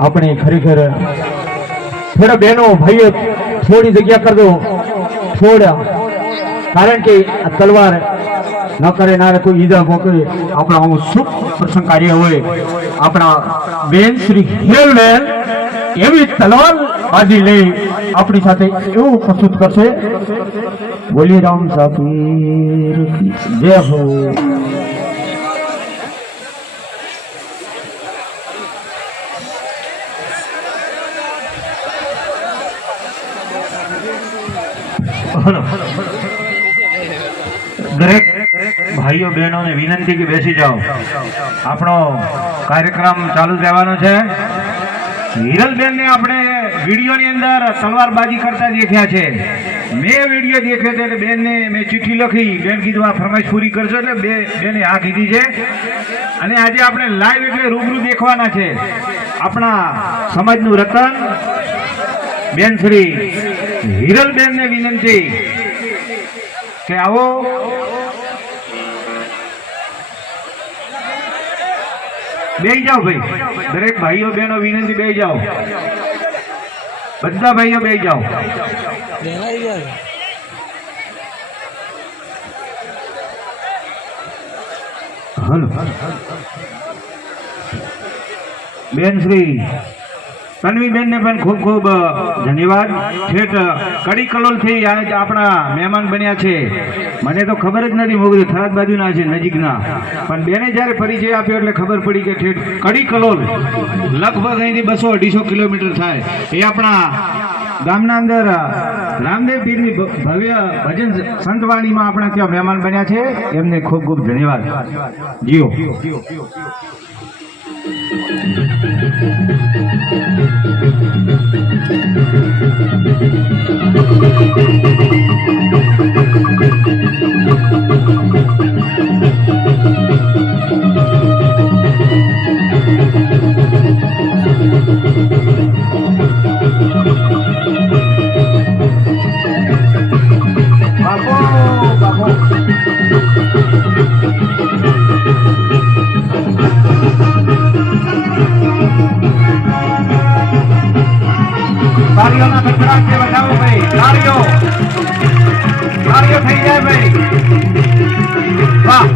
આપણે ખરેખર થોડા બહેનો ભાઈઓ થોડી જગ્યા કરી દો થોડા, કારણ કે આ તલવાર ન કરે ના કોઈ ઈજા મોકલે આપણા આવું શુભ પ્રસંગ કાર્ય હોય આપણા બેન શ્રી હિરલબેન એવી તલવાર બાજી લઈ આપણી સાથે એવું પ્રસ્તુત કરશે. બોલી રામ સાપીર જય હો. દરેક ભાઈઓ બહેનો ને વિનંતી કે બેસી જાઓ, આપણો કાર્યક્રમ ચાલુ રહેવાનો છે. હિરલબેન ને આપણે વિડીયો ની અંદર તલવારબાજી કરતા દેખ્યા છે. મેં વિડીયો દેખ્યો એટલે બેન ને મેં ચિઠ્ઠી લખી, બેન કીધું આ ફરમાઈશ પૂરી કરશો એટલે બેને આ કીધી છે. અને આજે આપણે લાઈવ એટલે રૂબરૂ દેખવાના છે. આપણા સમાજનું રતન બેન શ્રી હિરલબેન ને વિનંતી કે આવો. બેસી જાઓ ભાઈ, દરેક ભાઈઓ બહેનો વિનંતી બેસી જાઓ, બધા ભાઈઓ બેસી જાઓ. હલો બેન શ્રી તન્વીબેન ને પણ ખૂબ ખૂબ ધન્યવાદ. ઠેઠ કડી કલોલ થી આપણા મહેમાન બન્યા છે. મને તો ખબર જ નથી મોગરી થરાદ બાજુના છે નજીકના, પણ બેને જ્યારે પરિચય આપ્યો એટલે ખબર પડી કે ઠેઠ કડી કલોલ લગભગ અહીંથી 200-250 કિલોમીટર થાય. એ આપણા ગામના અંદર રામદેવ પીરની ભવ્ય ભજન સંતવાણીમાં આપણા ત્યાં મહેમાન બન્યા છે. એમને ખૂબ ખૂબ ધન્યવાદ. જીઓ તાળીઓના ગડગડાટ છે, બતાવો ભાઈ. તાળીઓ થઈ જાય ભાઈ. વાહ.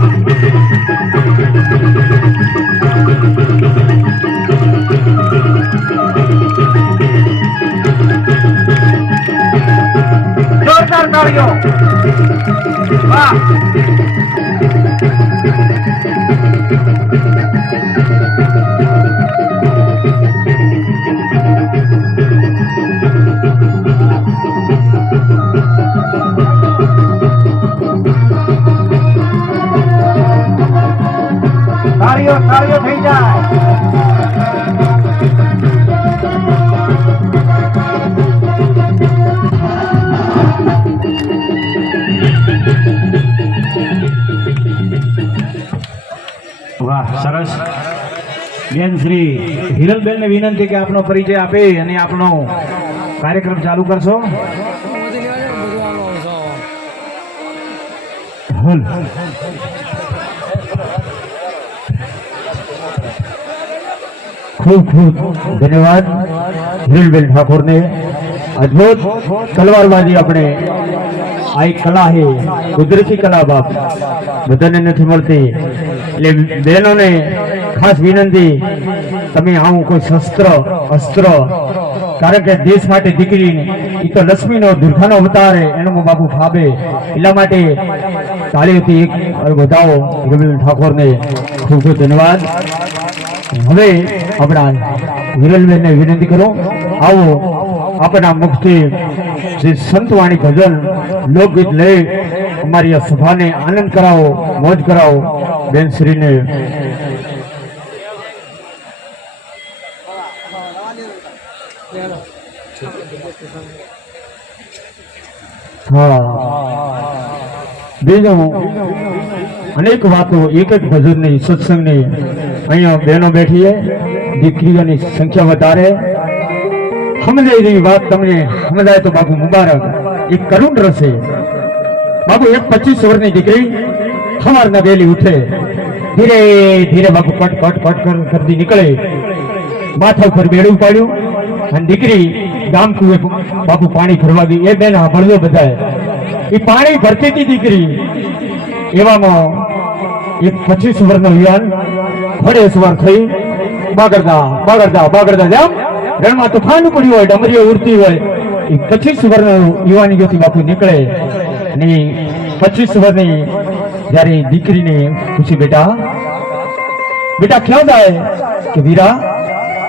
જોરદાર તાળીઓ. વાહ. તાળીઓ થઈ જાય. વાહ, સરસ. બેન શ્રી હિરલબેન ને વિનંતી કે આપનો પરિચય આપે અને આપનો કાર્યક્રમ ચાલુ કરશો. ખૂબ ખૂબ ધન્યવાદ હિરલબેન ઠાકોર ને. અદભુત તલવારબાજી આપણે આ એક કલા છે, કુદરતી કલા બાપ બધાને નથી મળતી. એટલે બહેનોને ખાસ વિનંતી, તમે આવું કોઈ શસ્ત્ર અસ્ત્ર, કારણ કે દેશ માટે દીકરી એ તો લક્ષ્મીનો દુર્ગાનો અવતાર એનો બાપુ ફાબે, એટલા માટે તાળીઓથી એક વધાવો હિરલબેન ઠાકોરને ખૂબ ખૂબ ધન્યવાદ. હવે આપણા હિરલબેનને વિનંતી કરો, આવો આપણા મુખથી જે સંતવાણી ભજન લોકગીત લઈ અમારી આ સભાને આનંદ કરાવો, મોજ કરાવો. બેન શ્રીને હા બીજું અનેક વાતો, એક એક ભજનની સત્સંગની અહીંયા બહેનો બેઠી છે, દીકરીઓની સંખ્યા વધારે. સમજાય એવી વાત તમને સમજાય તો બાપુ મુબારક. એક કરુણ રસે બાપુ, એક 25 વર્ષની દીકરી સવારના વહેલી ઉઠે, ધીરે ધીરે બાપુ કટ કટ કટ કરતી નીકળે. માથા ઉપર બેડું પાડ્યું અને દીકરી ગામ કુએ બાપુ પાણી ભરવા ગઈ. એ બેન સાંભળજો બધાએ, એ પાણી ભરતી હતી દીકરી. એવામાં એક 25 વર્ષનો યુવાન ઘોડે સવાર થઈ બાગડતા જેમ રણમાં તોફાન પડ્યું હોય, ડમરીઓ ઉડતી હોય, એ 25 વર્ષનો યુવાની જોથી બાપુ નીકળે અને 25 વર્ષની જયારે દીકરીને પૂછી, બેટા ક્યાં જાય? કે વીરા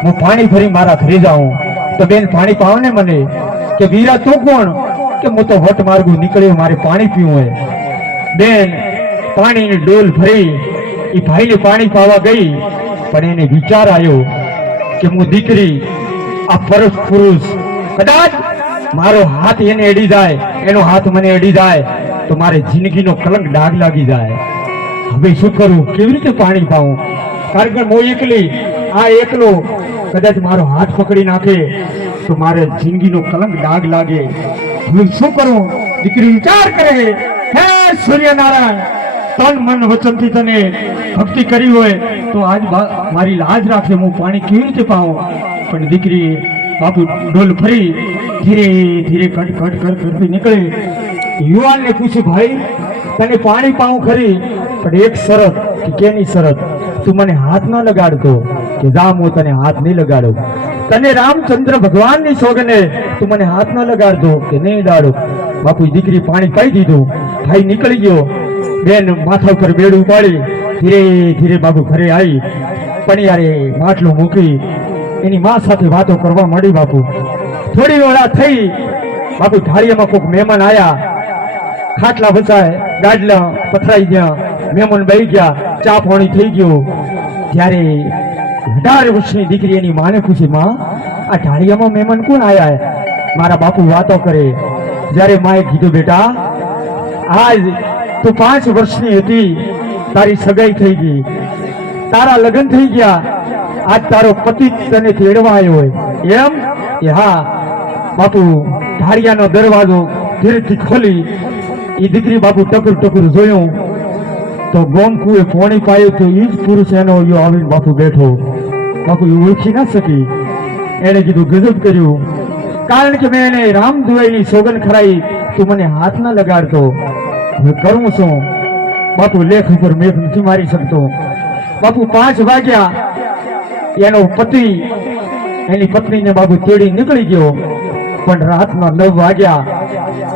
હું પાણી ભરી મારા ઘરે જાઉં. તો બેન પાણી પાવ ને મને. કે વીરા તું કોણ? કે હું તો વટ માર્ગું નીકળ્યો, મારે પાણી પીવું હોય. બેન પાણીની ડોલ ભરી એ ભાઈને પાણી પાવા ગઈ, પણ એને વિચાર આવ્યો કે હું દીકરી આ પુરુષ કદાચ મારો હાથ એને અડી જાય, એનો હાથ મને અડી જાય તો મારે જિંદગીનો કલંક ડાઘ લાગી જાય. હવે શું કરું? કેવી રીતે પાણી પાવું? કારણ કે હું એકલો કદાચ મારો હાથ પકડી નાખે તો મારે જિંદગીનો કલંક ડાઘ લાગે. હવે શું કરું? દીકરી વિચાર કરે, હે સૂર્યનારાયણ, તન મન વચનથી તને ભક્તિ કરી હોય તો આજ મારી લાજ રાખે, હું પાણી કેવી રીતે પાઉં? પણ દીકરી બાપુ ડોલ ફરી ધીરે ધીરે કટ કરતી નીકળે. યુવાનને પૂછે, ભાઈ તને પાણી પાઉં ખરી, પણ એક શરત. કે કેની શરત? તું મને હાથ ન લગાડતો. કે જા, હું તને હાથ નહીં લગાડું. તને રામચંદ્ર ભગવાનની સોગને તું મને હાથ ન લગાડતો. કે નહીં લગાડો. બાપુ દીકરી પાણી પાઈ દીધું, ભાઈ નીકળી ગયો. બેન માથા ઉપર બેડું પાડી ધીરે ધીરે બાપુ ઘરે આવી, પણ યારે માટલું મૂકી એની માં સાથે વાતો કરવા મળી. બાપુ થોડી વેળા થઈ, બાપુ ઢાળિયામાં કોઈક મહેમાન આયા, ખાટલા બચાય, ગાડલા પથરાઈ ગયા, મહેમાન બેસી ગયા, ચા પાણી થઈ ગયું. ત્યારે 18 વર્ષની દીકરી એની માને પૂછી, માં આ ઢાળિયામાં મહેમાન કોણ આયા? મારા બાપુ વાતો કરે. જ્યારે માએ કીધું, બેટા આજ તું 5 વર્ષની હતી, તારી સગાઈ થઈ ગઈ, તારા લગ્ન થઈ ગયા, આજ તારો પતિ તને તેડવા આવ્યો હોય એમ? કે હા. બાપુ ઢાળિયાનો દરવાજો ધીરેથી ખોલી એ દીકરી બાપુ ટકર જોયું તો ગોમકુએ પોણી પાયું તો એ જ પુરુષ એનો આવીને બાપુ બેઠો. બાપુ ઓળખી ના શકી. એને કીધું, ગજબ કર્યું, કારણ કે મેં એને રામદુઆઈની સોગન ખરાઈ, તું મને હાથ ના લગાડતો. હવે કરું શું? બાપુ લેખ ઉપર મેઘ નથી મારી શકતો. બાપુ 5 વાગ્યા, એનો પતિ એની પત્નીને બાપુ તેડી નીકળી ગયો, પણ રાતના 9 વાગ્યા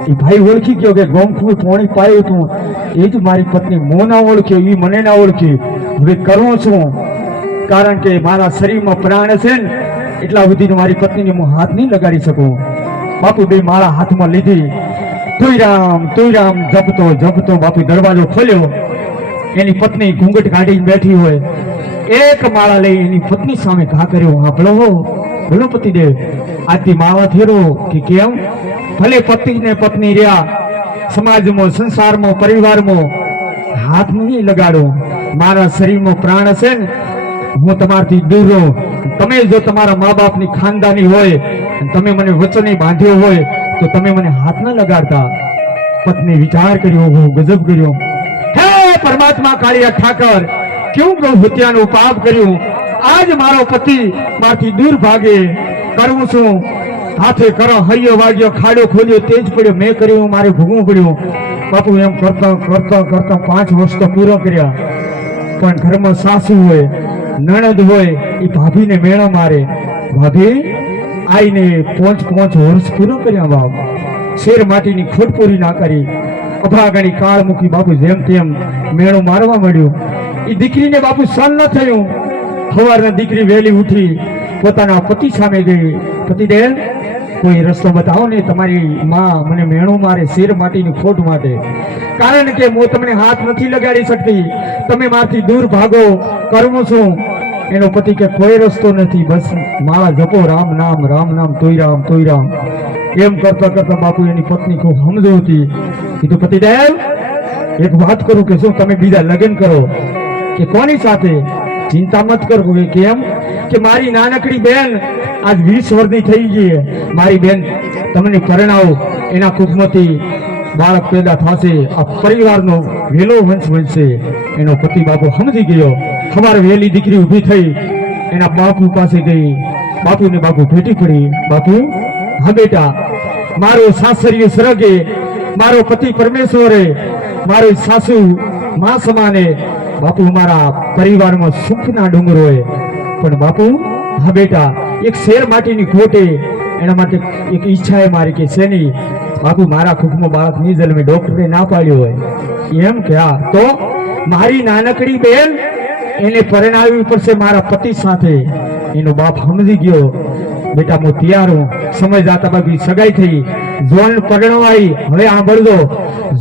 એ ભાઈ ઓળખી ગયો કે ગોમખુએ પોણી પાયું હતું, એ જ મારી પત્ની. હું ના ઓળખ્યો, એ મને ના ઓળખી. હવે કરવું શું? કારણ કે મારા શરીરમાં પ્રાણ છે ને એટલા સુધી મારી પત્નીને હું હાથ નહીં લગાડી શકું. બાપુ બે માળા હાથમાં લીધી, તુયરામ જપતો બાપુ દરવાજો ખોલ્યો. એની પત્ની ઘૂંઘટ કાઢીને બેઠી હોય, એક માળા લઈ એની પત્ની સામે ઘા કર્યો. હા બોલો પતિદેવ, આજથી માળા ફેરો. કે કેમ? ભલે પતિને પત્ની રહ્યા, સમાજમાં, સંસારમાં, પરિવારમાં હાથ નહીં લગાડો. મારા શરીરમાં પ્રાણ હશે ને હું તમારાથી દૂર રહું. તમે જો તમારા મા બાપની ખાનદાની હોય, તમે મને વચને બાંધ્યો હોય તો તમે મને હાથ ન લગાડતા. પત્ની વિચાર કર્યો, ગજબ કર્યો. હે પરમાત્મા કાળિયા ઠાકર, કેવું બહુ હત્યાનું પાપ કર્યું. આજ મારો પતિ મારથી દૂર ભાગે. કરવું શું? હાથે કરો, હૈયો વાગ્યો, ખાડો ખોલ્યો, તેજ પડ્યો. મેં કર્યું, મારે ભોગવું પડ્યું. બાપુ એમ કરતા 5 વર્ષ તો પૂરો કર્યા. પણ ઘરમાં સાસુ હોય, નણદ હોય, એ ભાભીને મેળો મારે. ભાભી આઈને 5 વર્ષ પૂરો કર્યા. બાપ શેર માટીની ખોટ પૂરી ના કરી, અભાગણી કાળ મૂકી. બાપુ જેમ તેમ મેળો મારવા મળ્યું. એ દીકરીને બાપુ સહન ન થયું. સવારના દીકરી વહેલી ઉઠી પોતાના પતિ સામે ગઈ, પતિદેવ કોઈ રસ્તો બતાવો ને, તમારી માં મને મેણું મારે શેર માટીની ખોટ માટે. કારણ કે હું તમને હાથ નથી લગાડી શકતી, તમે મારથી દૂર ભાગો. કરવું શું? એનો પતિ કે કોઈ રસ્તો નથી, બસ માળા જપો, રામ નામ તોય રામ. એમ કરતા બાપુ એની પત્ની ખૂબ સમજો હતી. કીધું, પતિદેવ એક વાત કરું કે શું તમે બીજા લગ્ન કરો? કે કોની સાથે? ચિંતા મત કરવો. કેમ? કે મારી નાનકડી બેન આજ 20 વર્ષની થઈ ગઈ. મારી બેન તમને પરણાવો, એના કુટુંબથી બાળક પેદા થશે, આ પરિવારનો વેલો વંશ બનશે. એનો પતિ બાપુ સમજી ગયો. સવારે વહેલી દીકરી ઊભી થઈ, એના બાપુ પાસે ગઈ. બાપુને બાપુ ભેટી પડી. બાપુ, હા બેટા, મારો સાસરીય સ્વર્ગે, મારો પતિ પરમેશ્વરે, મારો સાસુ માં સમાને. બાપુ, મારા પરિવારમાં સુખના ડુંગરોએ. પણ બાપુ, હા બેટા, એક શેર માટીની ખોટે, એના માટે એક ઈચ્છા એ મારી કે શેની? બાપુ, મારા કુખમાં બાળક નહીં જન્મે, ડોક્ટરે ના પાડ્યો હોય. એમ કે હા, તો મારી નાનકડી બેન એને પરણાવવી પડશે મારા પતિ સાથે. એનો બાપ સમજી ગયો. બેટા, હું તૈયાર હું. સમય જાતા બાપી સગાઈ થઈ, જોન પરણવાઈ. હવે સાંભળજો,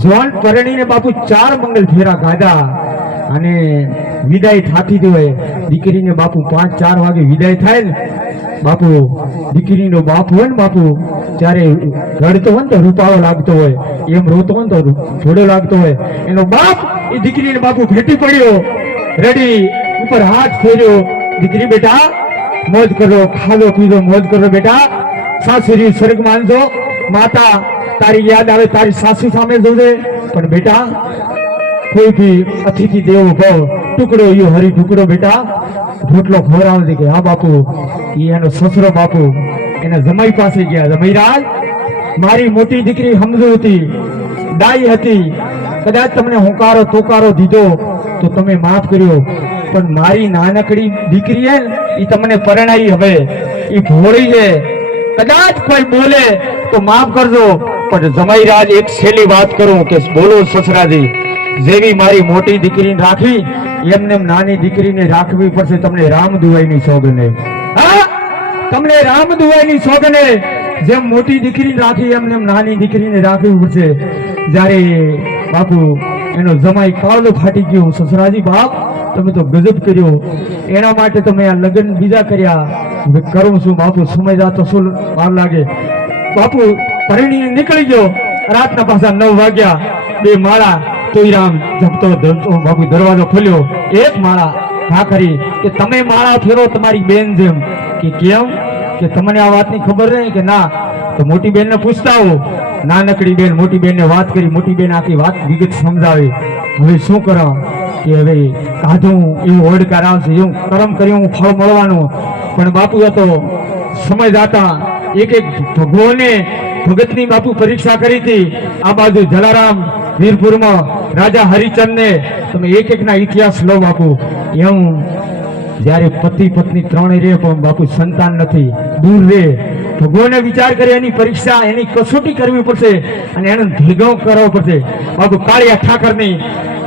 જોન પરણીને બાપુ 4 મંગલ ફેરા કાઢ્યા અને વિદાય થાતી જ હોય. દીકરીને બાપુ 5-4 વાગે વિદાય થાય ને બાપુ, દીકરીનો બાપ હોય ને બાપુ, ત્યારે રડતો હોય ને તો રૂપાળો લાગતો હોય, એમ રોતો હોય ને તો થોડો લાગતો હોય. એનો બાપ એ દીકરીને બાપુ ભેટી પડ્યો, રડી ઉપર હાથ ફેર્યો. દીકરી, બેટા મોજ કરો, ખાધો પીધો મોજ કરો બેટા. સાસુરી સ્વર્ગ માનજો. માતા તારી યાદ આવે, તારી સાસુ સામે જોજે. પણ બેટા, કોઈ બી અતિથિ દેવો ભાવ, ટુકડો યો હરી ટુકડો. બેટા, રોટલો ખવડાવજે. કે હા બાપુ. એનો સસરો બાપુ એના જમાઈ પાસે ગયા. જમાઈરાજ, મારી મોટી દીકરી સમજુ હતી, ડાઈ હતી, કદાચ તમને હોંકારો તોકારો દીધો તો તમે માફ કર્યો. પણ મારી નાનકડી દીકરી હે ને, એ તમને પરણાઈ, હવે એ ભોળી છે, કદાચ કોઈ બોલે તો માફ કરજો. પણ જમાઈરાજ, એક છેલ્લી વાત કરું કે બોલો સસરાજી, જેવી મારી મોટી દીકરીને રાખી એમને નાની દીકરીને રાખવી પડશે. તમને રામ દુવાઈની સોગને, હા, તમને રામ દુવાઈની સોગને. જેમ મોટી દીકરીને રાખી એમને નાની દીકરીને રાખવી પડશે. જ્યારે બાપુ એનો જમાઈ કાળો ફાટી ગયો. સસરાજી બાપ, તમે તો ગજબ કર્યો, એના માટે તમે આ લગ્ન બીજા કર્યા. હવે કરું છું બાપુ, સમય જાતો શું વાર લાગે. બાપુ પરણીને નીકળી ગયો. રાતના પાછા 9 વાગ્યા. 2 માળા તોયરામ જપતો ધરતો બાપુ દરવાજો ખોલ્યો. 1 માળા ભાખરી કે તમે માળા ફેરો તમારી બેન જેમ. કે કેમ? કે તમને આ વાતની ખબર નહીં? કે ના. તો મોટી બેનને પૂછતા હો. નાનકડી બેન મોટી બેનને વાત કરી. મોટી બેન આખી વાત વિગત સમજાવી. હવે શું કરાવ? કે હવે કાઢું એવું ઓડકાર આવશે, એવું કરમ કર્યું ફળ મળવાનું. પણ બાપુ હતો સમય જાતા એક ભગવાને ભગતની બાપુ પરીક્ષા કરી હતી. આ બાજુ જલારામ વીરપુરમાં રાજા હરિચંદ ને તમે એક ના ઇતિહાસ લો બાપુ. એવું જ્યારે પતિ પત્ની 3 રે પણ બાપુ સંતાન નથી, દૂર રે. ભગવાને વિચાર કરે એની પરીક્ષા, એની કસોટી કરવી પડશે અને એને ભેગો કરવો પડશે. બાપુ કાળિયા ઠાકરની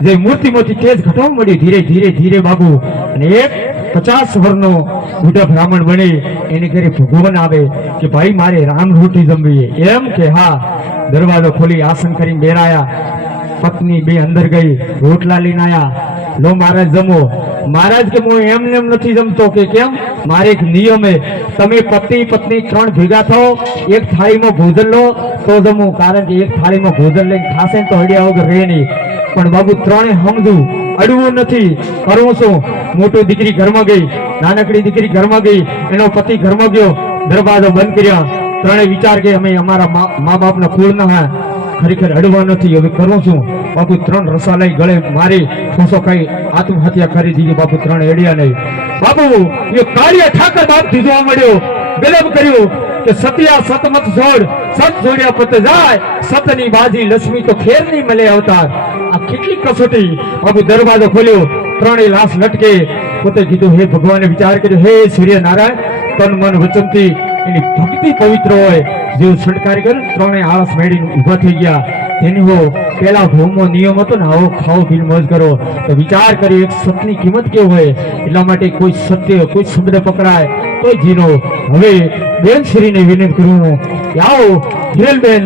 જે મૂર્તિમાંથી તેજ ઘટવા મળ્યું ધીરે ધીરે ધીરે બાપુ. અને એક 50 વર્ષનો બુઢા બ્રાહ્મણ બની એની ઘરે ભગવાન આવે કે ભાઈ મારે રામ રોટી જમવી. એમ કે હા. દરવાજો ખોલી આસન કરીને બેરાયા. પત્ની 2 અંદર ગઈ, રોટલા લઈને આયા. લો મહારાજ જમો. મહારાજ કે હું એમને એમ નથી જમતો. કે કેમ? મારે એક નિયમ હે, તમે પતિ પત્ની 3 ભેગા થાઓ, એક થાળીમાં ભોજન લો તો જમો. કારણ કે એક થાળીમાં ભોજન લઈને ખાશે ને તો હડિયા વગર રહે નહીં. પણ બાબુ 3 સમજવું, અડવું નથી. કરવું શું? મોટી દીકરી ઘરમાં ગઈ, નાનકડી દીકરી ઘરમાં ગઈ, એનો પતિ ઘરમાં ગયો. દરવાજો બંધ કર્યા. 3 વિચાર કે અમે અમારા મા બાપના કુળ ના હા, ખરેખર અડવા નથી. હવે કરવું શું? બાપુ 3 રસા લઈ ગળે મારી ખોસો ખાઈ આત્મહત્યા કરી દીધી. બાપુ 3 એડિયા નહીં. બાપુ એ કાળિયા ઠાકર બાપ ધીજવા મળ્યો, ગલબ કર્યું કે સતિયા સતમત છોડ, સત જોડ્યા પત જાય, સતની બાજી લક્ષ્મી તો ખેર નહીં મળે અવતાર. આ કેટલી કસોટી. બાપુ દરવાજો ખોલ્યો. 3 લાશ લટકે. પોતે કીધું હે ભગવાને વિચાર કર્યો, હે સૂર્યનારાયણ, તન મન વચનથી એની ભક્તિ પવિત્ર હોય. જેવું છટકારી કર્યું 3 આળસ મેળીને ઊભા થઈ ગયા. તેની હો પેલા ભૂમનો નિયમ હતો ને, આવો ખાઓ પીને મોજ કરો. તો વિચાર કરી એક સતની કિંમત કેવું હોય. એટલા માટે કોઈ સત્ય કોઈ શબ્દ પકડાય તો જીનો. હવે બેન શ્રીને વિનંતી કરું, આવો હિરલબેન